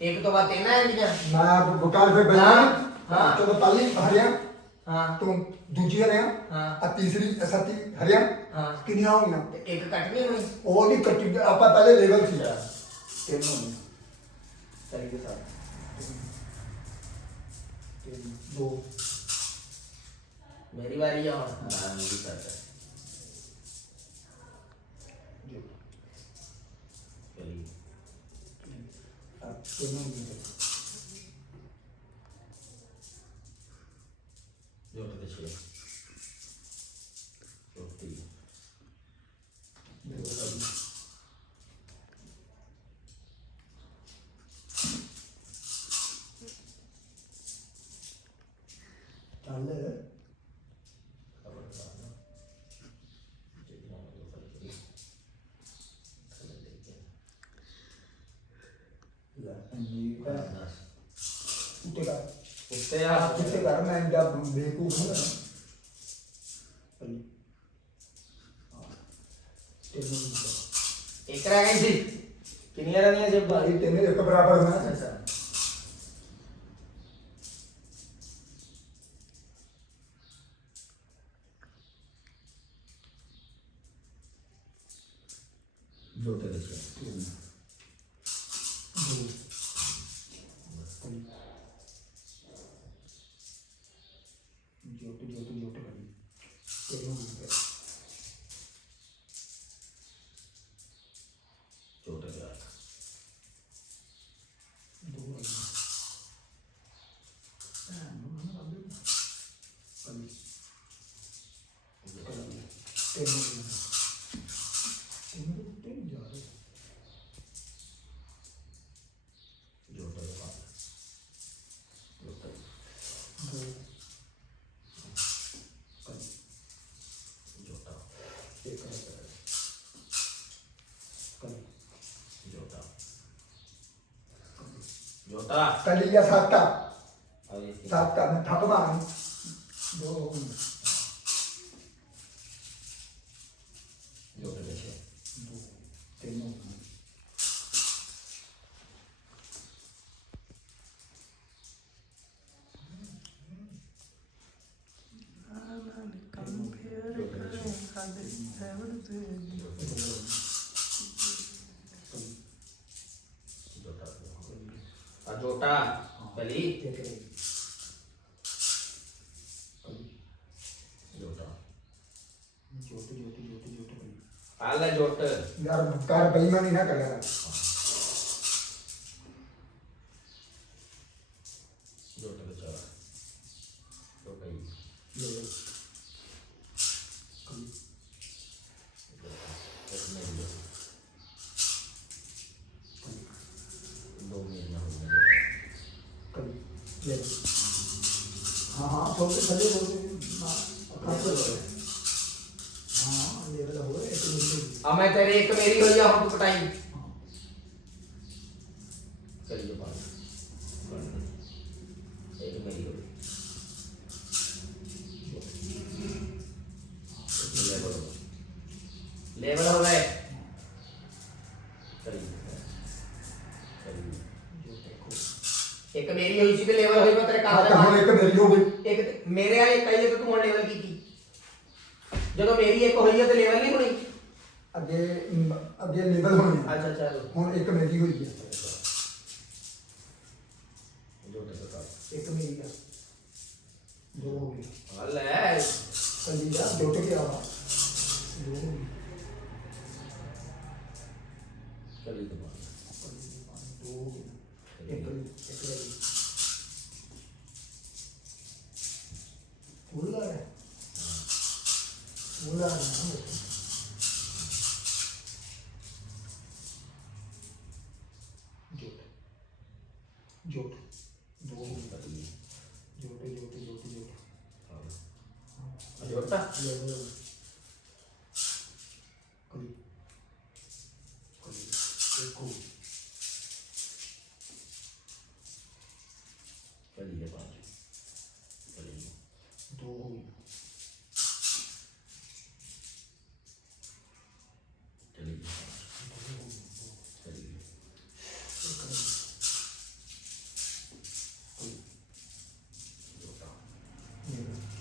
एक तो बात है इंडिया मैं बुकाल पे बजा हाँ चलो पहली हरियाणा हाँ तू दूजी हरियाणा हाँ आ तीसरी सती हरियाणा हाँ किनिया हो गया ते एक कट नहीं हुई ਉਹ ਨਹੀਂ ਕੱਟੀ ਆਪਾਂ ਪਹਿਲੇ ਲੈਵਲ ਸੀ ਯਾਰ ਤਿੰਨ ਹੋਣੇ चलिए के साथ ਤਿੰਨ ਦੋ मेरी बारी है और हाँ मेरी साथ ਜੋ चलिए ਆ ਤਿੰਨ ਹੋਣੇ जोड़ के छः चौथी ਚੱਲ ਲੈ ਇੰਨੀ ਕਰ ਉੱਤੇ ਕਰ उससे ਆ ਕਿੱਥੇ ਕਰ ਮੈਂ ਇੰਦਾ ਬੇਕੂਫ ਹਾਂ ਤਿੰਨ ਹੋਣੇ एक रह गई थी कितनी रहनी है जब ਭਾਈ ਤਿੰਨ ਇੱਕ ਬਰਾਬਰ ਹੋਣਾ अच्छा जोड़ के छः ਤਿੰਨ ਦੋ ਜੋਟ ਕਰੀ ਤਿੰਨ ਹੋਣੇ जोड़ के आठ ਦੋ ਹੋਣੇ ਤਿੰਨ ਹੋਣੇ ਤਿੰਨ ਜਾ ਰਹੇ जोड़ के पाँच जोड़ के ਦੋ जोड़ा ਇੱਕ ਕਰੀ जोड़ा जोड़ा कली या सात का और ये सात का मैं थप मार दो जोड़ के छः दो तीन और जोटा पहली जोटा आला जोट यार कार बेईमानी ना कर यार जोट के चार जोटा ही इसमें भी दो मेरियां हो गई कली ले हाँ हाँ छोटे थले छोटे हाँ लेवल हो रहा है तो अब मैं तेरे एक मेरी हो जा हम तो कटाई चलिए पाँच एक मेरी हो गई लेवल हो गए एक मेरी हुई सी पे लेवल हुई मैं तेरे काम हाँ हम एक मेरी हो गई एक मेरे वाले कही तो तू हुन लेवल की ਜਦੋਂ ਮੇਰੀ ਇੱਕ ਹੋਈ ਹੈ ਤੇ ਲੈਵਲ ਨਹੀਂ ਹੋਣੀ ਅੱਗੇ ਅੱਗੇ ਲੈਵਲ ਹੋਣੇ ਆ ਅੱਛਾ ਚਲੋ ਹੁਣ ਇੱਕ ਮੇਰੀ ਹੋਈ ਹੈ ਜੋ ਤੇ ਕਰ ਇੱਕ ਮੇਰੀ ਆ ਦੋ ਹੋ ਗਏ ਹਲੇ ਕਲੀ ਦਾ ਜੁਟ ਗਿਆ ਵਾ ਦੋ ਹੋ ਗਏ ਚਲੀ ਤੋਂ ਦੋ ਹੋ ਗਏ ਇੱਕ ਰਹੀ ਫੁੱਲ ਆ ਫੁੱਲ ਆ ਜੁਟ ਜੁਟ ਦੋ ਹੋ ਗਏ ਜੁਟ ਜੋਟਾ ਕਲੀ ਇੱਕ ਹੋ चलिए पाँच चलिए दो हो गए चलिए पाँच चलिए ये लो।